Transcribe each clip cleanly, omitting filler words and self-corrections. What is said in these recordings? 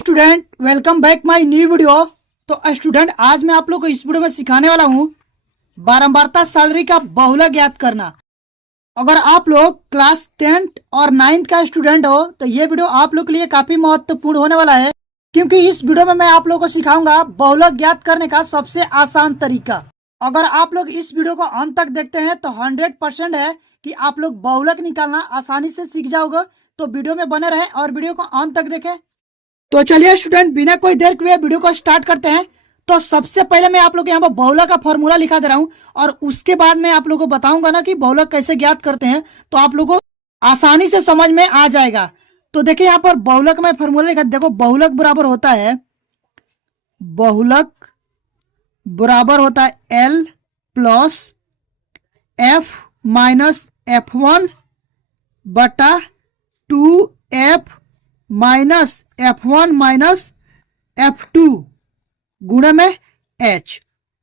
Student welcome back my new video. तो student आज मैं आप लोग को इस वीडियो में सिखाने वाला हूं बारंबारता सारणी का बहुलक ज्ञात करना। अगर आप लोग क्लास 10th और 9th का स्टूडेंट हो तो ये वीडियो आप लोग के लिए काफी महत्वपूर्ण होने वाला है, क्योंकि इस वीडियो में मैं आप लोग को सिखाऊंगा बहुलक ज्ञात करने का सबसे आसान तरीका। अगर आप लोग इस वीडियो को अंत तक देखते हैं तो 100% है कि आप लोग बहुलक निकालना आसानी से सीख जाओगे। तो वीडियो में बने रहे और वीडियो को अंत तक देखें। तो चलिए स्टूडेंट बिना कोई देर किए वीडियो को स्टार्ट करते हैं। तो सबसे पहले मैं आप लोग यहाँ पर बहुलक का फॉर्मूला लिखा दे रहा हूँ और उसके बाद मैं आप लोगों को बताऊंगा ना कि बहुलक कैसे ज्ञात करते हैं, तो आप लोगों को आसानी से समझ में आ जाएगा। तो देखिए यहाँ पर बहुलक में फॉर्मूला लिखा, देखो बहुलक बराबर होता है L plus F minus F1 बटा 2F minus F1 minus F2 गुणे में H।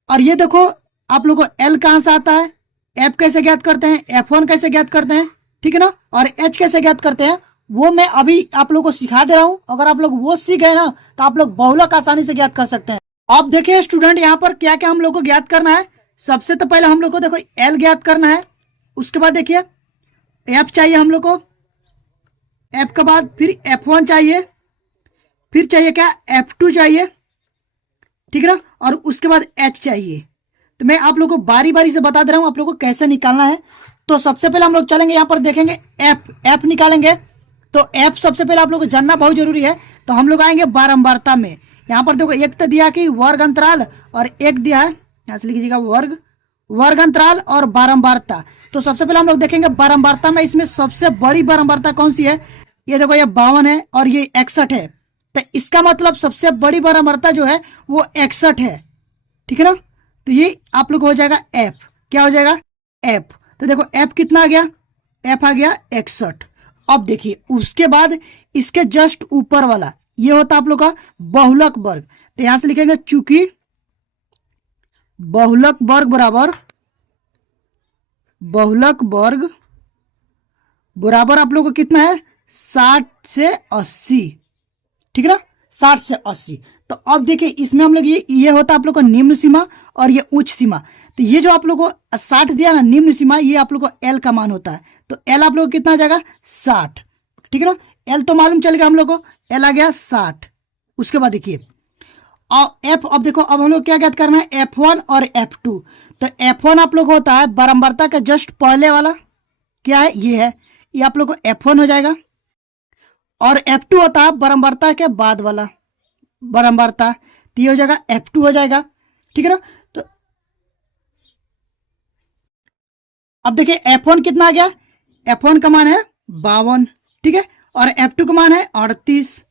और ये देखो आप लोगों को L कहां से आता है, F कैसे ज्ञात करते हैं, F1 कैसे ज्ञात करते हैं, ठीक है ना, और H कैसे ज्ञात करते हैं वो मैं अभी आप लोगों को सिखा दे रहा हूं। अगर आप लोग वो सीख गए ना तो आप लोग बहुलक आसानी से ज्ञात कर सकते हैं। अब देखिए स्टूडेंट यहाँ पर क्या क्या हम लोग को ज्ञात करना है। सबसे तो पहले हम लोग को देखो L ज्ञात करना है, उसके बाद देखिए F चाहिए हम लोग को, F के बाद फिर F1 चाहिए, फिर चाहिए क्या F2 चाहिए, ठीक है ना, और उसके बाद H चाहिए। तो मैं आप लोगों को बारी बारी से बता दे रहा हूं आप लोगों को कैसे निकालना है। तो सबसे पहले हम लोग चलेंगे यहाँ पर देखेंगे F निकालेंगे। तो F सबसे पहले आप लोगों को जानना बहुत जरूरी है। तो हम लोग आएंगे बारंबारता में। यहाँ पर देखो एक तो दिया कि वर्ग अंतराल और एक दिया है, यहाँ से लिख दीजिएगा वर्ग अंतराल और बारंबारता। तो सबसे पहले हम लोग देखेंगे बारंबारता में इसमें सबसे बड़ी बारंबारता कौन सी है। ये देखो ये 52 है और ये 61 है। तो इसका मतलब सबसे बड़ी बारंबारता जो है वो 61 है, ठीक है ना। तो ये आप लोग हो जाएगा F, क्या हो जाएगा F। तो देखो F कितना आ गया, F आ गया 61। अब देखिए उसके बाद इसके जस्ट ऊपर वाला ये होता आप लोग का बहुलक वर्ग। तो यहां से लिखेंगे चूंकि बहुलक वर्ग बराबर आप लोग को कितना है 60 से 80, ठीक है ना, 60 से 80। तो अब देखिए इसमें हम लोग ये होता है आप लोग को निम्न सीमा और ये उच्च सीमा। तो ये जो आप लोग को 60 दिया ना निम्न सीमा, ये आप लोग को L का मान होता है। तो L आप लोग को कितना आ जाएगा 60, ठीक है ना। L तो मालूम चलेगा हम लोग को, L आ गया 60। उसके बाद देखिए F, अब देखो अब हम लोग क्या ज्ञात करना है F1 और F2। तो F1 आप लोग होता है बारंबारता का जस्ट पहले वाला, क्या है ये है, ये आप लोग को F1 हो जाएगा। और F2 होता है बारंबारता के बाद वाला बारंबारता, तो ये हो जाएगा F2 हो जाएगा, ठीक है ना। तो अब देखिए F1 कितना आ गया, F1 का मान है 52, ठीक है, और F2 का मान है 38।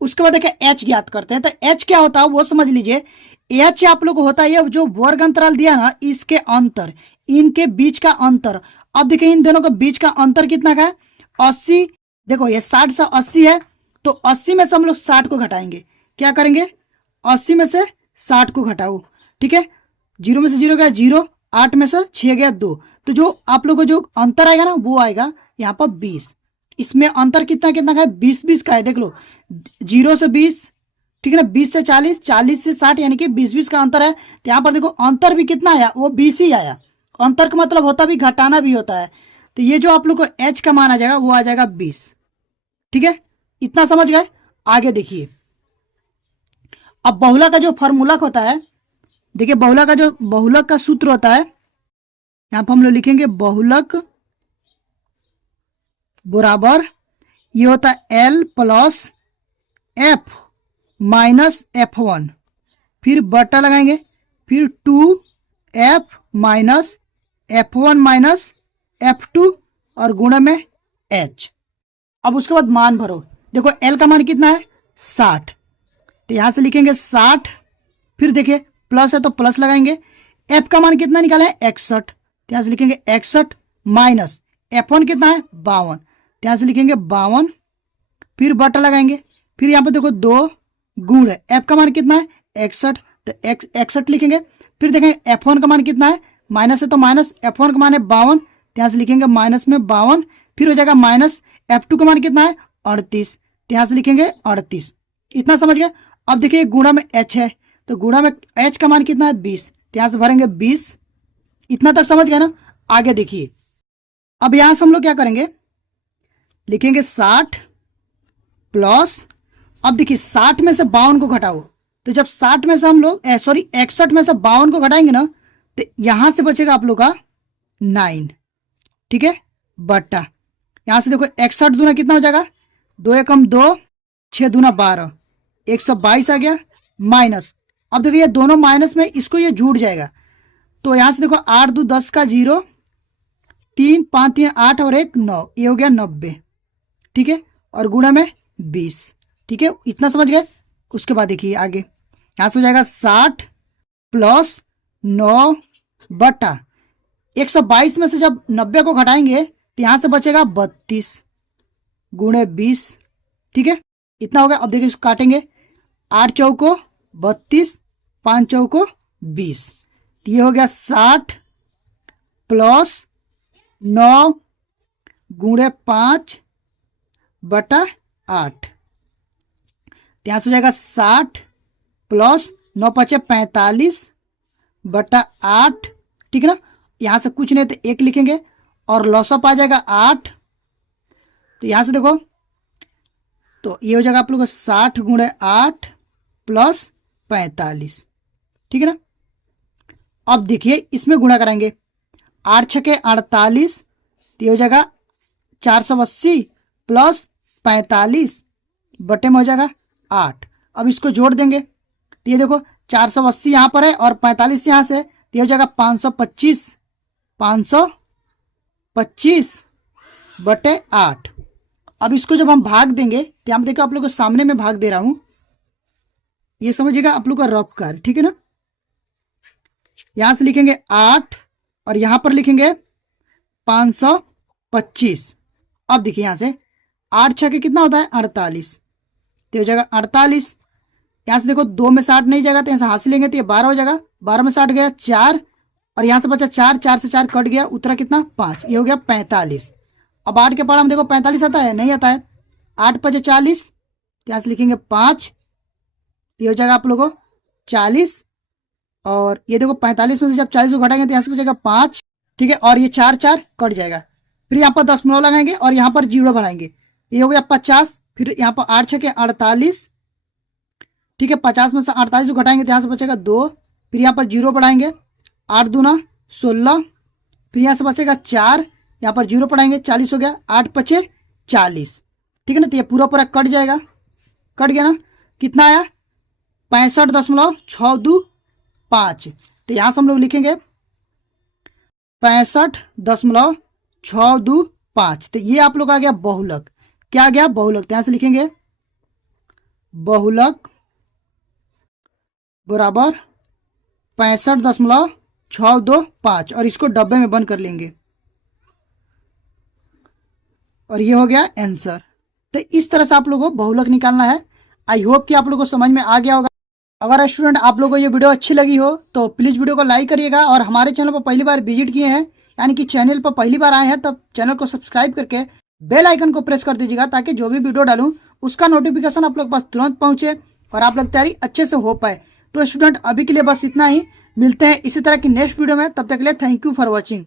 उसके बाद देखिए H ज्ञात करते हैं। तो H क्या होता है वो समझ लीजिए। H आप लोग को होता है ये जो वर्ग अंतराल दिया ना इसके अंतर, इनके बीच का अंतर। अब देखिए इन दोनों के बीच का अंतर कितना का है 80। देखो ये 60 से 80 है, तो 80 में से हम लोग 60 को घटाएंगे। क्या करेंगे 80 में से 60 को घटाओ, ठीक है, 0 में से 0 गया 0, 8 में से 6 गया 2। तो जो आप लोग को जो अंतर आएगा ना वो आएगा यहाँ पर 20। इसमें अंतर कितना कितना का है 20-20 का है। देख लो 0 से 20, ठीक है ना, 20 से 40, 40 से 60, यानी कि 20-20 का अंतर है। तो यहाँ पर देखो अंतर भी कितना आया वो 20 ही आया। अंतर का मतलब होता भी घटाना भी होता है। तो ये जो आप लोग को H का मान आ जाएगा वो आ जाएगा 20, ठीक है, इतना समझ गए। आगे देखिए अब बहुलक का जो फॉर्मूला होता है, देखिए बहुलक का सूत्र होता है, यहां पर हम लोग लिखेंगे बहुलक बराबर ये होता है L plus F minus F1, फिर बटा लगाएंगे, फिर 2F minus F1 minus F2 और गुणा में H। अब उसके बाद मान भरो। देखो L का मान कितना है 60, तो यहां से लिखेंगे 60, फिर देखिए प्लस है तो प्लस लगाएंगे। F का मान कितना निकाला है 61, तो यहां से लिखेंगे 61 माइनस F1 कितना है 52, तो यहां से लिखेंगे 52, फिर बटा लगाएंगे, फिर यहाँ पर देखो 2 गुण है F का मान कितना है 61, तो 61 लिखेंगे। फिर देखेंगे F1 का मान कितना है, माइनस है तो माइनस, F1 का मान है 52, तो यहाँ से लिखेंगे माइनस में 52, फिर हो जाएगा माइनस F2 का मान कितना है 38, तो यहाँ से लिखेंगे 38। इतना समझ गए। अब देखिए गुणा में h है, तो गुणा में h का मान कितना है 20, तो यहां से भरेंगे 20। इतना तक समझ गए ना। आगे देखिए, अब यहां से हम लोग क्या करेंगे, लिखेंगे 60 प्लस, अब देखिए 60 में से 52 को घटाओ, तो जब 60 में से हम लोग 61 में से 52 को घटाएंगे ना, तो यहां से बचेगा आप लोग का 9, ठीक है, बट्टा यहां से देखो 61 दूना कितना हो जाएगा, 2 एकम 2, 6 दूना 12, 122 आ गया, माइनस, अब देखो ये दोनों माइनस में, इसको ये जुड़ जाएगा, तो यहां से देखो 8 2 10 का 0, 3 5 3 8 और 1 9, ये हो गया 90, ठीक है, और गुणा में 20, ठीक है, इतना समझ गए। उसके बाद देखिए आगे, यहां से हो जाएगा 60 प्लस 9 बटा 122 में से जब 90 को घटाएंगे तो यहां से बचेगा 32 गुणे 20, ठीक है, इतना हो गया। अब देखिए इसको काटेंगे, 8 चौको 32, 5 चौको 20, तो ये हो गया 60 प्लस 9 गुणे 5 बटा 8, यहां से हो जाएगा 60 प्लस 9 पचे 45 बटा 8, ठीक है ना। यहां से कुछ नहीं तो 1 लिखेंगे और लॉसअप आ जाएगा 8, तो यहां से देखो, तो ये हो जाएगा आप लोग 60 गुणे 8 प्लस 45, ठीक है ना। अब देखिए इसमें गुणा कराएंगे, 8 छके 48, तो ये हो जाएगा 480 प्लस 45 बटे में हो जाएगा 8। अब इसको जोड़ देंगे, तो ये देखो 480 यहाँ पर है और 45 यहाँ से, तो ये हो जाएगा 525 बटे 8। अब इसको जब हम भाग देंगे, तो हम देखो आप लोग को सामने में भाग दे रहा हूं, ये समझिएगा आप लोग का रफ कार्ड, ठीक है ना। यहां से लिखेंगे 8 और यहां पर लिखेंगे 525। अब देखिए यहां से 8 छके कितना होता है 48, तो हो जाएगा 48। यहां से देखो 2 में से 8 नहीं जाएगा, तो यहां से हाथ से लेंगे तो ये 12 हो जाएगा, 12 में से 8 गया 4, और यहां से बचा 4, 4 से 4 कट गया, उत्तरा कितना 5, ये हो गया 45। अब 8 के पढ़ा हम देखो 45 आता है, नहीं आता है, 8 5 40, यहां से लिखेंगे 5, ये हो जाएगा आप लोगों को 40, और ये देखो 45 में से जब 40 को घटाएंगे तो यहाँ से बचेगा 5, ठीक है, और ये 4 4 कट जाएगा, फिर यहाँ पर 10 लगाएंगे और यहाँ पर 0 बढ़ाएंगे, ये हो गया 50, फिर यहाँ पर 8 छके 48, ठीक है, 50 में से 48 को घटाएंगे तो यहाँ से बचेगा 2, फिर यहाँ पर 0 बढ़ाएंगे, 8 दूना 16, फिर यहाँ से बचेगा 4, यहाँ पर 0 पढ़ाएंगे, 40 हो गया, 8 पचे 40, ठीक है ना। तो ये पूरा पूरा कट जाएगा, कट गया ना, कितना आया 65.625, तो यहाँ से हम लोग लिखेंगे 65.625, तो ये आप लोग आ गया बहुलक, क्या आ गया बहुलक, तो यहाँ से लिखेंगे बहुलक बराबर 65.625, और इसको डब्बे में बंद कर लेंगे, और ये हो गया आंसर। तो इस तरह से आप लोगों को बहुलक निकालना है। आई होप कि आप लोगों को समझ में आ गया होगा। अगर स्टूडेंट आप लोगों को ये वीडियो अच्छी लगी हो तो प्लीज़ वीडियो को लाइक करिएगा, और हमारे चैनल पर पहली बार विजिट किए हैं, यानी कि चैनल पर पहली बार आए हैं, तब चैनल को सब्सक्राइब करके बेल आइकन को प्रेस कर दीजिएगा, ताकि जो भी वीडियो डालूं उसका नोटिफिकेशन आप लोग के पास तुरंत पहुंचे और आप लोग तैयारी अच्छे से हो पाए। तो स्टूडेंट अभी के लिए बस इतना ही, मिलते हैं इसी तरह की नेक्स्ट वीडियो में, तब तक के लिए थैंक यू फॉर वॉचिंग।